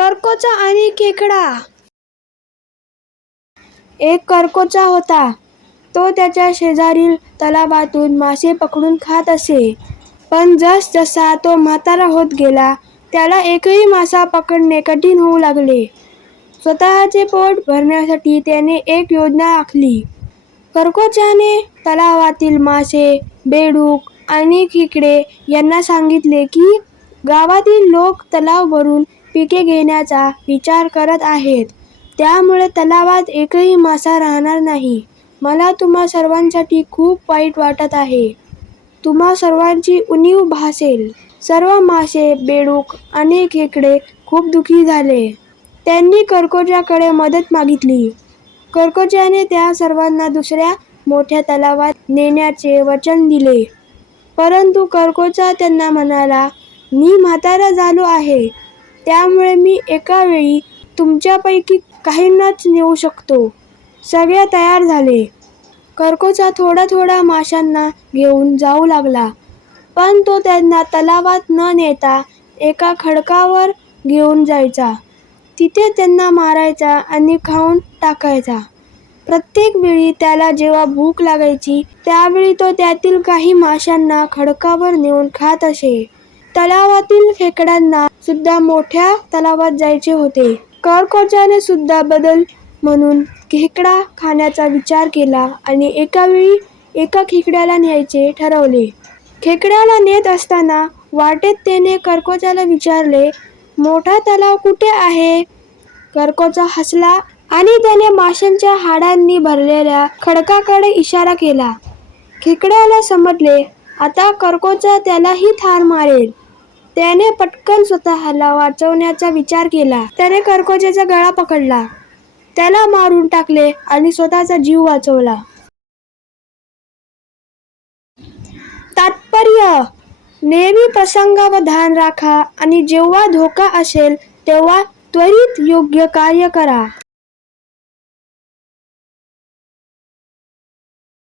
करकोचा आणि खेकडा एक करकोचा होता. तो त्याच्या शेजारील तलावातून मासे पकडून खात असे. पण जस जसा तो म्हातारा होत गेला त्याला एकही मासा पकडणे कठीण होऊ लागले. स्वतःचे पोट भरण्यासाठी त्याने एक योजना आखली. कर्कोचाने तलावातील मासे बेडूक आणि खेकडे यांना सांगितले की गावातील लोक तलाव भरून पिके घेण्याचा विचार करत आहेत. त्यामुळे तलावात एकही मासा राहणार नाही. मला तुम्हा सर्वांसाठी खूप वाईट वाटत आहे. तुम्हा सर्वांची उणीव भासेल. सर्व मासे बेडूक आणि खेकडे खूप दुखी झाले. त्यांनी कर्कोच्याकडे मदत मागितली. करकोच्याने त्या सर्वांना दुसऱ्या मोठ्या तलावात नेण्याचे वचन दिले. परंतु कर्कोचा त्यांना म्हणाला मी म्हातारा झालो आहे. त्यामुळे मी एका वेळी तुमच्यापैकी काहींनाच नेऊ शकतो. सगळे तयार झाले. करकोचा थोडा थोडा माशांना घेऊन जाऊ लागला. पण तो त्यांना तलावात न नेता एका खडकावर घेऊन जायचा. तिथे त्यांना मारायचा आणि खाऊन टाकायचा. प्रत्येक वेळी त्याला जेव्हा भूक लागायची त्यावेळी तो त्यातील काही माशांना खडकावर नेऊन खात असे. तलावातील खेकड्यांना सुद्धा मोठ्या तलावात जायचे होते. करकोचाने सुद्धा बदल म्हणून खेकडा खाण्याचा विचार केला आणि एका वेळी एका खेकड्याला न्यायचे ठरवले. खेकड्याला नेत असताना वाटेत त्याने कर्कोचाला विचारले मोठा तलाव कुठे आहे? कर्कोचा हसला आणि त्याने माशांच्या हाडांनी भरलेल्या खडकाकडे इशारा केला. खेकड्याला समजले आता कर्कोचा त्यालाही ठार मारेल. त्याने पटकन स्वतःला वाचवण्याचा विचार केला. त्याने कर्कोचेचा गळा पकडला. त्याला मारून टाकले आणि स्वतःचा जीव वाचवला. तात्पर्य नेहमी प्रसंगावधान राखा आणि जेव्हा धोका असेल तेव्हा त्वरित योग्य कार्य करा.